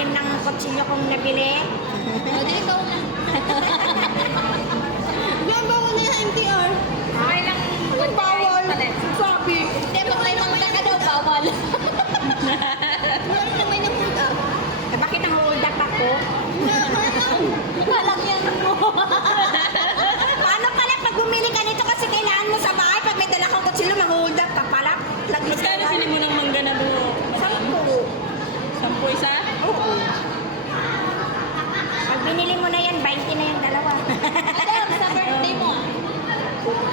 ilalim ng kutsilyo kong nabili. O, di ikaw na. Yan ba ko na yung MTR? Okay lang. Ang bawal. Sabi. Hindi, pag may mga ka daw, bawal. Meron na may na-hold up. Eh, bakit ang hold up ako? Lalagyan mo. Paano pala pag bumili ka nito kasi kailangan mo sa bahay pag may dala kang kutsilyo, mag-hold up ka pala. Laglag ka Magkano na. pili mo ng mangga na buo? 10. 10 isa? Oo. Pag binili mo na yan, 20 na yung dalawa. Adam, sa birthday mo.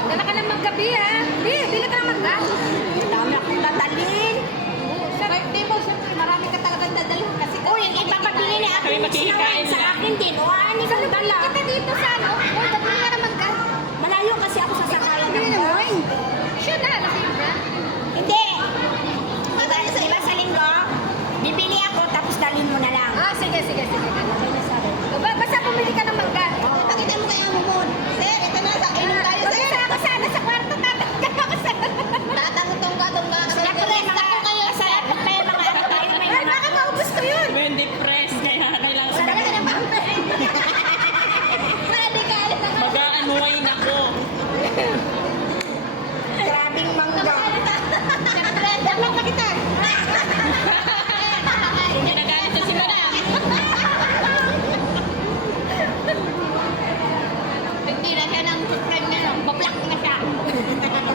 Dala ka ng maggabi, ha? Bili ka ng magga. Dami akong dadalhin. Sa birthday mo, siyempre, marami ka talagang dadalhin kasi. Uy, yung ipapabili ni Ate Kami Mitch makikikain naman sa na. akin din. O, ani kang dala. Kita dito sa ano? Uy, dadalhin ka ng magga. Malayo kasi ako sa sakayan Bili ng na bus. wine. Sure na, alam mo yan. Hindi. Diba sa linggo, bibili ako tapos dalhin mo na lang. Ah, sige. Basta bumili ka ng magga. Pakita mo kaya mo mo. Sir, ito na sa inom tayo, sir. Mag-isa ako sana sa kwarto. Tatanggal ako sa... Tatangtong-tongga. Siyempre, masarap pa yung mga ano tayo. May Ay, mga baka maubos ko yun. When depressed, kaya kailangan ko Talaga ng pamper. Radikal. mag-aanuin ako. grabing mangga. Siyempre, dapat na kita. Kung ginagalit na si Madam. Hindi na siya ng subscribe ngayon. Bablock na siya.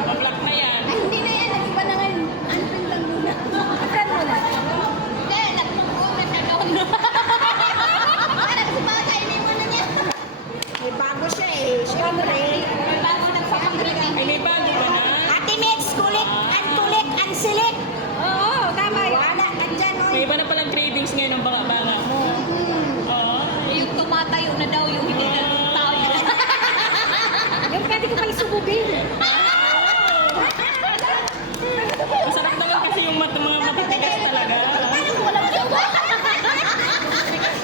Pablak na yan. Ay, hindi na yan. Nag-iba na ngayon. Unfriend lang muna. Unfriend mo na. Hindi, nag-move na siya doon. Nagsibagay, iniwan na niya. May bago siya eh. Siyempre. Bago nagpapagriting. Ay, may bago ka na. Ate Mitch, kulit, ang silik. Oo, tama yun. Wala, nandyan o. May iba na palang cravings ngayon ng banga-banga. Oo. Yung tumatayo na daw yung hindi na tao yun. Yung pwede ko pa isubugin. Masarap naman kasi yung mga matitigas talaga. Walang jowa.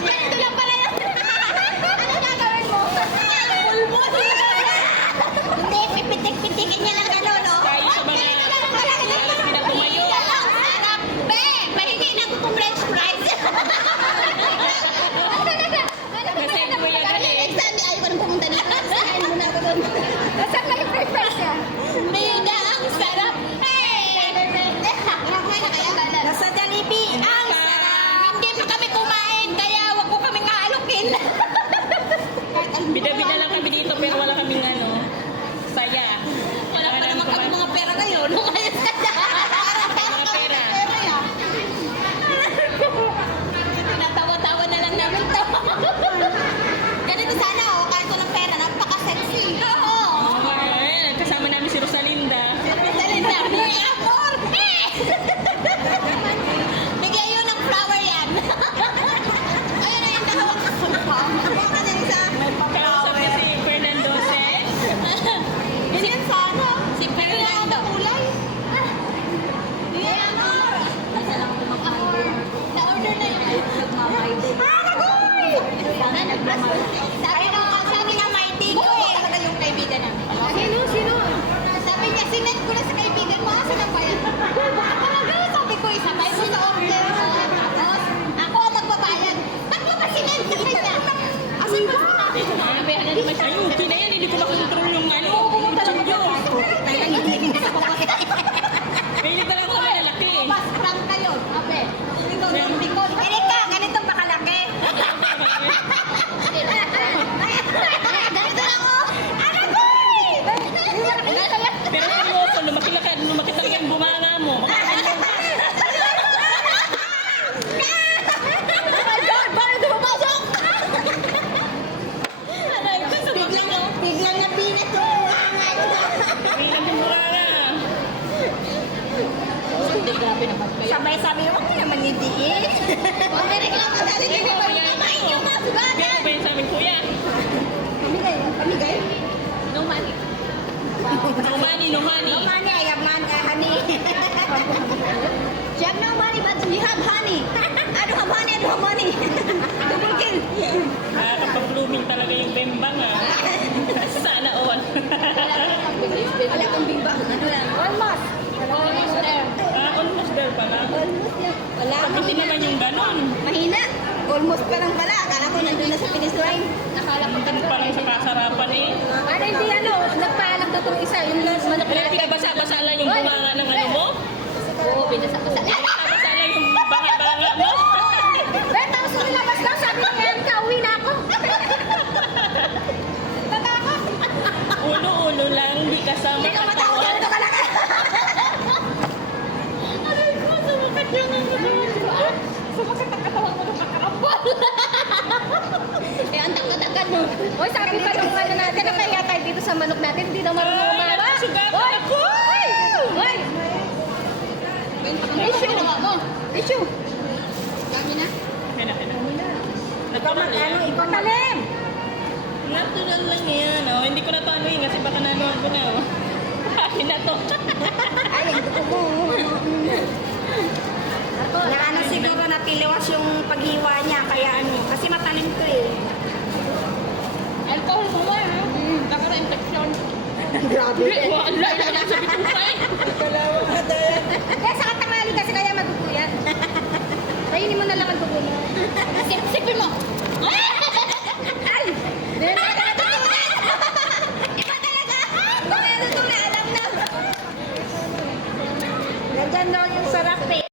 Ito lang pala yun. Ano gagawin mo? Pulbo. Hindi, pipitik-pitikin niya lang gano'n, no? Kain sa mga alas pinatumayo. Sarap. Be, pahingi na ko kung french fries. Kasi kuya dali. Next time, ayaw ko nang pumunta dito. Sahain mo na ako doon. Nasaan ba yung french fries niya? Mayda, ang sarap. Hey! Kumain na kaya? Nasa Jollibee, ang sarap. Hindi pa kami kumain, kaya wag ko kaming aalukin. Bida-bida lang kami dito pero wala kaming ano, saya. Wala pa Kailangan naman kami kumain. mga pera ngayon. Kaya Mga pera. tinatawa-tawa na lang namin to. Ganito sana, oh, kahit walang pera, napaka-sexy. Oo. Ay, kasama namin si Rosalinda. Dalhin na. Amor! Bigyan yun ng flower yan. Ayun na yung nakawag sa sulpa. Nabuha ka niya isa. Kausap niya si Fernando Ses. Ganyan sana. Si Fernando. Kulay. Yeah, amor. Amor. Na-order na yun. Nagmamay. Agoy! Sabi Sabi na may tigo eh. talaga yung kaibigan namin. Sino? Sabi niya, sinend ko na sa kaibigan mo. Asa na ba yan? Talaga, sabi ko, isabay mo sa order mo. Tapos, ako ang magbabayad. Ba't mo ba sinend sa kanya? Asan ba? Sabi, ano naman siya? Ay, okay na yan. Hindi ko makontrol yung ano. Mahilig talaga ako malalaki. Mas rank kayo. Ape. Ikaw yung likod. Erika, ganito pa kalaki. Ganito lang, oh. Pero seryoso, lumaki talaga yung bunganga mo. Biglang na pinit yung mga Mahilig yung bunganga. Hindi, grabe naman kayo. Sabay-sabi, huwag mo naman nidiin. Huwag na reklamo sa atin. Hindi ba kumain yung mga sugatan? Kaya ba yun sa amin, kuya? Pamigay? No money. No money, no money. No money, I have money, honey. You have no money, but you have honey. I don't have honey, I don't have money. Double kill. Nakakapag-blooming talaga yung bembang ah. Sana all. Wala kang bimbang. Ano lang? Almost. Almost there. Almost there pala. Almost yan. Wala. Hindi naman yung ganon. Mahina. almost pa lang pala. Akala ko nandun na sa finish line. Nakala ko Doon pa lang sa kasarapan eh. Ano hindi ano, nagpaalam na itong isa, yung manok Wala, natin. basa-basa lang yung bunganga ng ano mo? Oo, binasa-basa. Basa lang yung banga mo? Eh, tapos nung nilabas lang, sabi ko, ngayon ka, uwi na ako. Natakot. Ulo-ulo lang, di kasama Hindi ka matakot. katawan. Ganito ka lang. Aray ko, sumakat yung sumakat ang katawan mo nung kakarambol. Eh, ang takot-takot mo. Hoy, sabi pa nung ano natin, na kaya tayo dito sa manok natin, hindi na marunong umawa. Sugat Hoy! ako! Hoy! Issue na mo. Issue. Dami na. Kaya na. Ikaw mag-ano, ikaw mag- Talim! Natural lang yan, oh. Hindi ko na to anuhin kasi baka nanood ko na, oh. Akin na to. Ay, ang dugo mo. Na ano siguro natiliwas yung paghiwa niya, kaya ano, kasi matalim to eh. Alcohol mo ha? Nagkaroon-infection. Grabe. Wala, wala sa bitupay. Kaya sa katangali kasi kaya maguguyat. Kainin mo na lang ang dugo mo. Sipin mo.